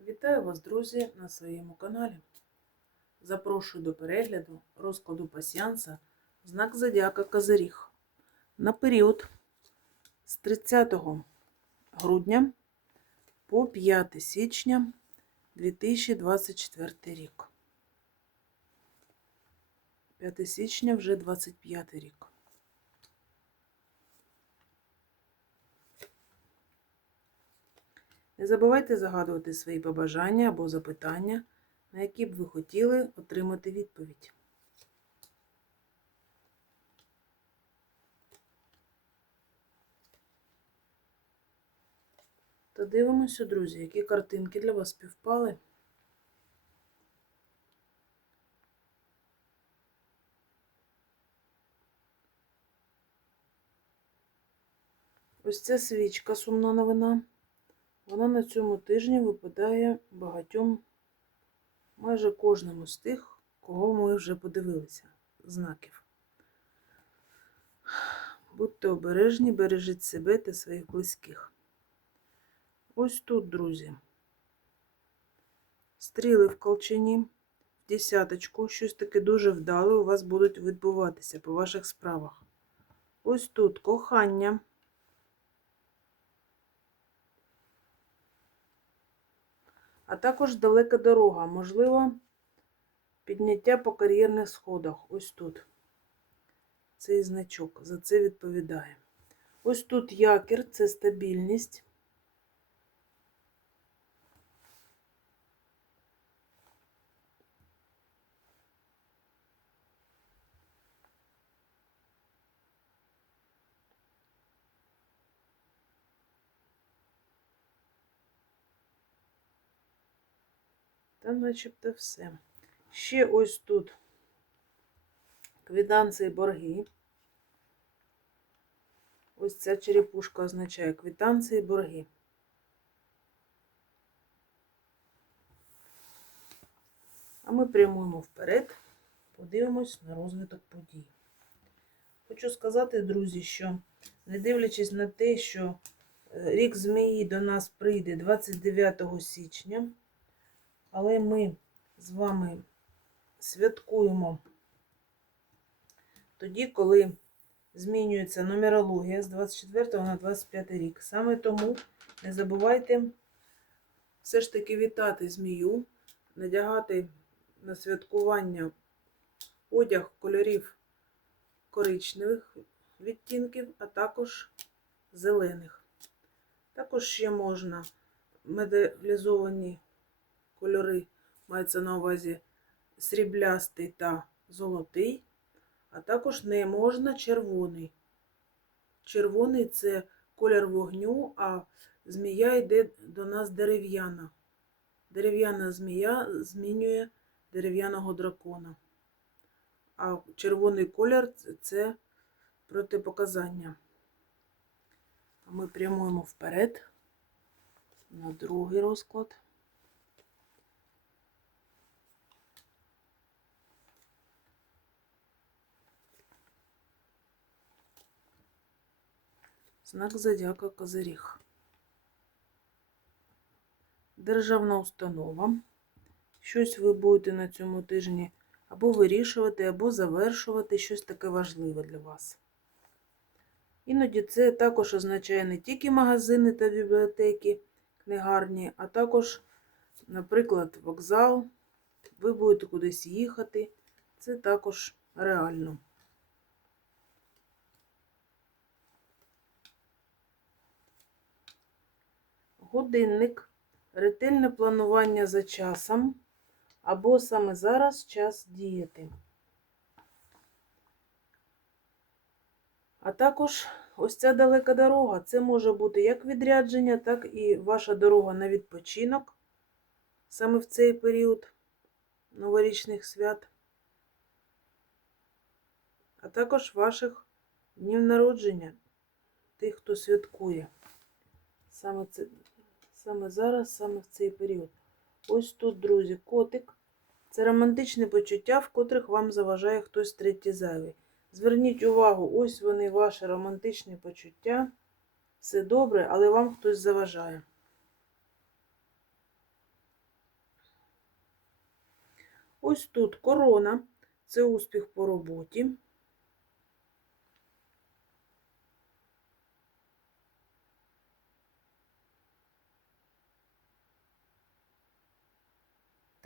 Вітаю вас, друзі, на своєму каналі. Запрошую до перегляду розкладу пасіанса знак Зодіака Козиріг на період з 30 грудня по 5 січня 2024 рік. 5 січня вже 25 рік. Не забувайте загадувати свої побажання або запитання, на які б ви хотіли отримати відповідь. Та дивимося, друзі, які картинки для вас співпали. Ось ця свічка, сумна новина. Вона на цьому тижні випадає багатьом, майже кожному з тих, кого ми вже подивилися, знаків. Будьте обережні, бережіть себе та своїх близьких. Ось тут, друзі. Стріли в колчині, в десяточку, щось таке дуже вдале у вас будуть відбуватися по ваших справах. Ось тут кохання. А також далека дорога, можливо, підняття по кар'єрних сходах. Ось тут. Цей значок за це відповідає. Ось тут якір це стабільність. Та начебто все. Ще ось тут квитанції борги. Ось ця черепушка означає квитанції борги. А ми прямуємо вперед, подивимось на розвиток подій. Хочу сказати, друзі, що не дивлячись на те, що е, рік змії до нас прийде 29 січня. Але ми з вами святкуємо тоді, коли змінюється нумерологія з 24 на 25 рік. Саме тому не забувайте все ж таки вітати змію, надягати на святкування одяг кольорів коричневих відтінків, а також зелених. Також ще можна медалізовані кольори мається на увазі сріблястий та золотий, а також не можна червоний. Червоний це колір вогню, а змія йде до нас дерев'яна. Дерев'яна змія змінює дерев'яного дракона. А червоний колір це протипоказання. Ми прямуємо вперед на другий розклад. Знак зодіака Козиріг. Державна установа. Щось ви будете на цьому тижні або вирішувати, або завершувати щось таке важливе для вас. Іноді це також означає не тільки магазини та бібліотеки, книгарні, а також, наприклад, вокзал. Ви будете кудись їхати. Це також реально. Годинник, ретельне планування за часом, або саме зараз час діяти. А також ось ця далека дорога. Це може бути як відрядження, так і ваша дорога на відпочинок, саме в цей період новорічних свят, а також ваших днів народження, тих, хто святкує. Саме саме зараз, саме в цей період. Ось тут, друзі, котик. Це романтичне почуття, в котрих вам заважає хтось третій зайвий. Зверніть увагу, ось вони, ваше романтичне почуття. Все добре, але вам хтось заважає. Ось тут корона це успіх по роботі.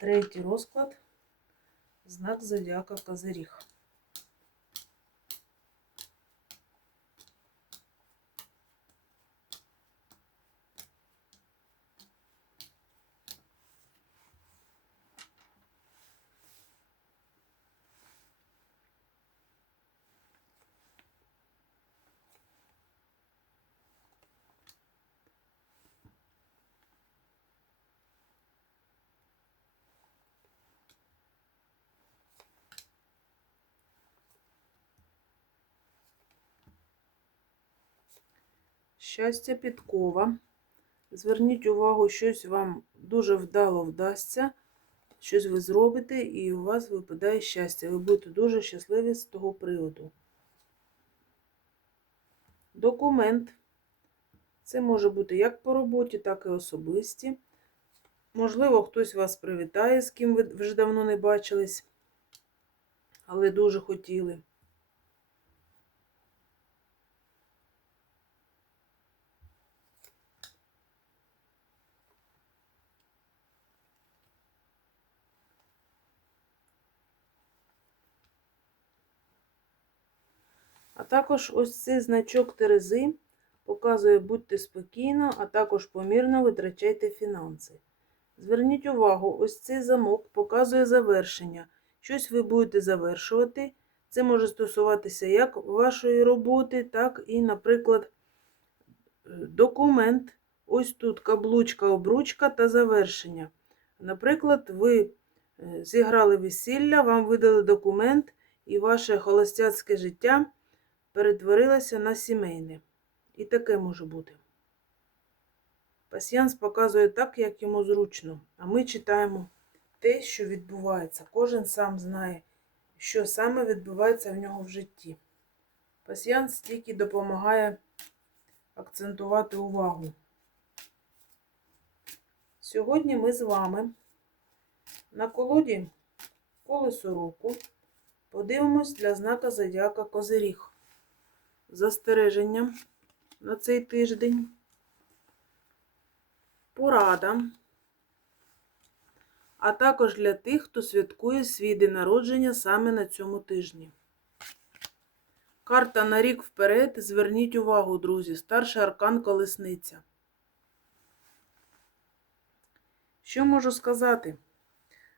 Третій розклад. Знак зодіака Козиріг. Щастя підкова. Зверніть увагу, щось вам дуже вдало вдасться, щось ви зробите, і у вас випадає щастя. Ви будете дуже щасливі з того приводу. Документ. Це може бути як по роботі, так і особисті. Можливо, хтось вас привітає, з ким ви вже давно не бачились, але дуже хотіли. Також ось цей значок Терези показує будьте спокійно, а також помірно витрачайте фінанси. Зверніть увагу, ось цей замок показує завершення. Щось ви будете завершувати. Це може стосуватися як вашої роботи, так і, наприклад, документ. Ось тут каблучка, обручка та завершення. Наприклад, ви е, зіграли весілля, вам видали документ, і ваше холостяцьке життя перетворилося на сімейне. І таке може бути. Пасьянс показує так, як йому зручно, а ми читаємо те, що відбувається. Кожен сам знає, що саме відбувається в нього в житті. Пасьянс тільки допомагає акцентувати увагу. Сьогодні ми з вами на колоді колесо року подивимось для знака Зодіака Козиріг. Застереження на цей тиждень. Порада. А також для тих, хто святкує свій день народження саме на цьому тижні. Карта на рік вперед. Зверніть увагу, друзі. Старший аркан колесниця. Що можу сказати?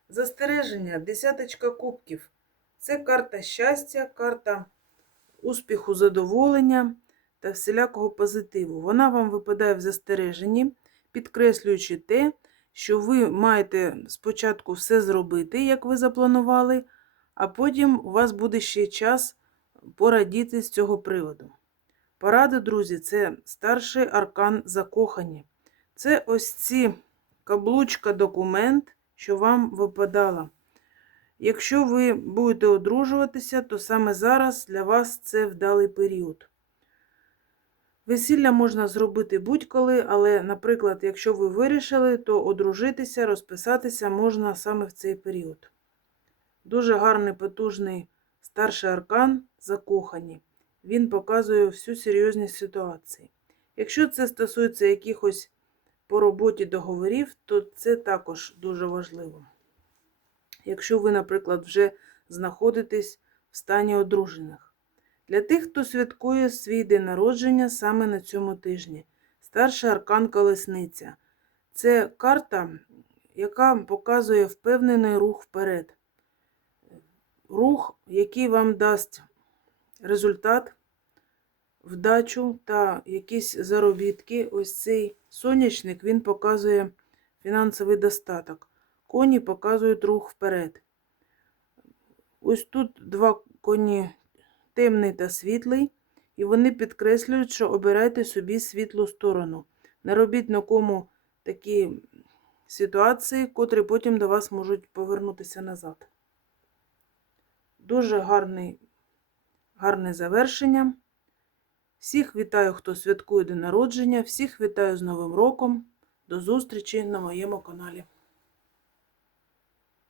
Застереження, десяточка кубків. Це карта щастя, карта успіху, задоволення та всілякого позитиву. Вона вам випадає в застереженні, підкреслюючи те, що ви маєте спочатку все зробити, як ви запланували, а потім у вас буде ще час порадіти з цього приводу. Поради, друзі, це старший аркан закохані. Це ось ці каблучка документ, що вам випадала. Якщо ви будете одружуватися, то саме зараз для вас це вдалий період. Весілля можна зробити будь-коли, але, наприклад, якщо ви вирішили, то одружитися, розписатися можна саме в цей період. Дуже гарний, потужний старший аркан закохані. Він показує всю серйозність ситуації. Якщо це стосується якихось по роботі договорів, то це також дуже важливо. Якщо ви, наприклад, вже знаходитесь в стані одружених. Для тих, хто святкує свій день народження саме на цьому тижні. Старший аркан колесниця. Це карта, яка показує впевнений рух вперед. Рух, який вам дасть результат, вдачу та якісь заробітки. Ось цей сонячник він показує фінансовий достаток. Коні показують рух вперед. Ось тут два коні темний та світлий, і вони підкреслюють, що обирайте собі світлу сторону. Не робіть на кому такі ситуації, котрі потім до вас можуть повернутися назад. Дуже гарний, гарне завершення. Всіх вітаю, хто святкує день народження, всіх вітаю з Новим роком. До зустрічі на моєму каналі.